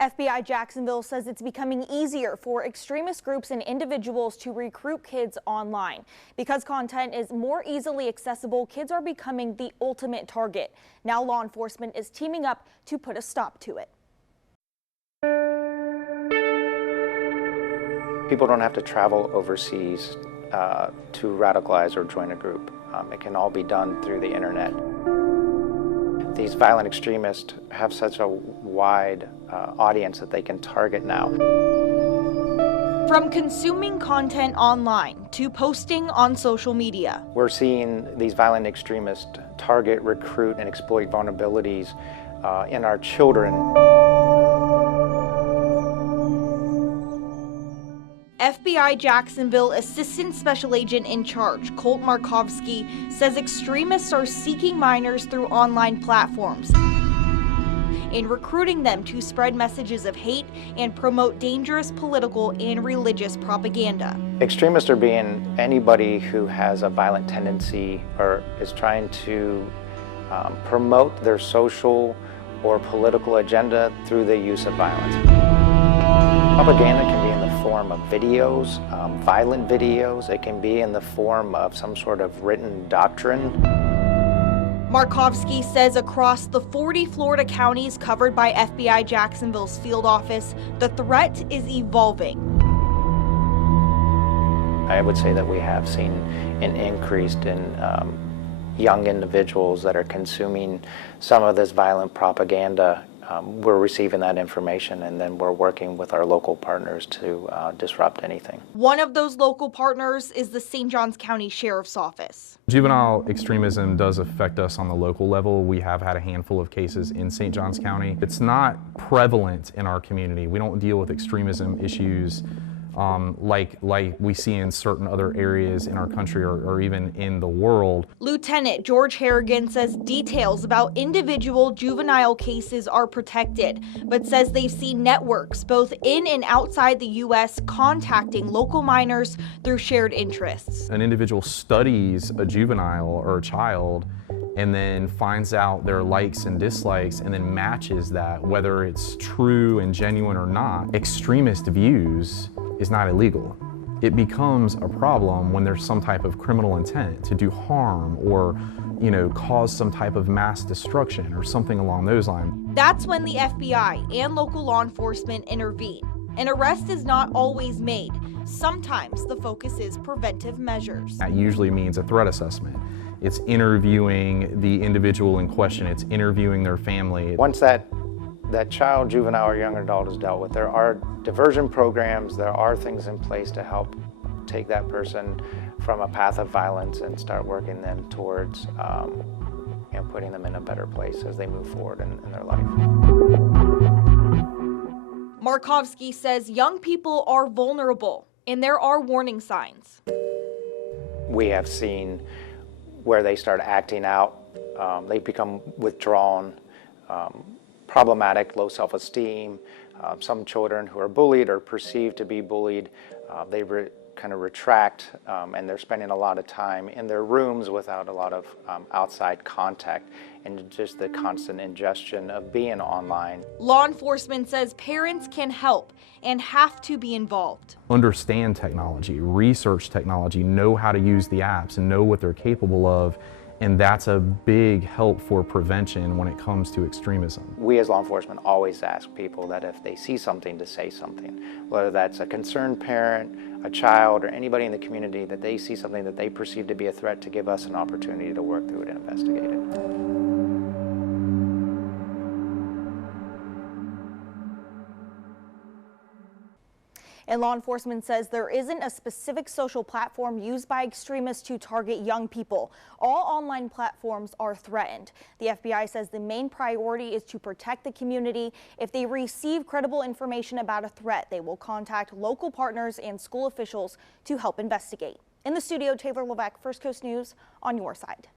FBI Jacksonville says it's becoming easier for extremist groups and individuals to recruit kids online. Because content is more easily accessible, kids are becoming the ultimate target. Now law enforcement is teaming up to put a stop to it. People don't have to travel overseas to radicalize or join a group. It can all be done through the internet. These violent extremists have such a wide audience that they can target now. From consuming content online to posting on social media. We're seeing these violent extremists target, recruit, and exploit vulnerabilities in our children. FBI Jacksonville Assistant Special Agent in Charge, Colt Markovsky, says extremists are seeking minors through online platforms and recruiting them to spread messages of hate and promote dangerous political and religious propaganda. Extremists are being anybody who has a violent tendency or is trying to promote their social or political agenda through the use of violence. Propaganda can be in the form of videos, violent videos. It can be in the form of some sort of written doctrine. Markovsky says across the 40 Florida counties covered by FBI Jacksonville's field office, the threat is evolving. I would say that we have seen an increase in young individuals that are consuming some of this violent propaganda. We're receiving that information and then we're working with our local partners to disrupt anything. One of those local partners is the St. Johns County Sheriff's Office. Juvenile extremism does affect us on the local level. We have had a handful of cases in St. Johns County. It's not prevalent in our community. We don't deal with extremism issues like we see in certain other areas in our country or even in the world. Lieutenant George Harrigan says details about individual juvenile cases are protected, but says they've seen networks both in and outside the U.S. contacting local minors through shared interests. An individual studies a juvenile or a child and then finds out their likes and dislikes and then matches that, whether it's true and genuine or not. Extremist views is not illegal. It becomes a problem when there's some type of criminal intent to do harm or, cause some type of mass destruction or something along those lines. That's when the FBI and local law enforcement intervene. An arrest is not always made. Sometimes the focus is preventive measures. That usually means a threat assessment. It's interviewing the individual in question. It's interviewing their family. Once that child, juvenile, or young adult is dealt with, there are diversion programs, there are things in place to help take that person from a path of violence and start working them towards putting them in a better place as they move forward in their life. Markovsky says young people are vulnerable and there are warning signs. We have seen where they start acting out, they become withdrawn, problematic, low self-esteem. Some children who are bullied or perceived to be bullied, they kind of retract and they're spending a lot of time in their rooms without a lot of outside contact and just the constant ingestion of being online. Law enforcement says parents can help and have to be involved. Understand technology, research technology, know how to use the apps and know what they're capable of. And that's a big help for prevention when it comes to extremism. We as law enforcement always ask people that if they see something, to say something. Whether that's a concerned parent, a child, or anybody in the community, that they see something that they perceive to be a threat, to give us an opportunity to work through it and investigate it. And law enforcement says there isn't a specific social platform used by extremists to target young people. All online platforms are threatened. The FBI says the main priority is to protect the community. If they receive credible information about a threat, they will contact local partners and school officials to help investigate. In the studio, Taylor Levesque, First Coast News, on your side.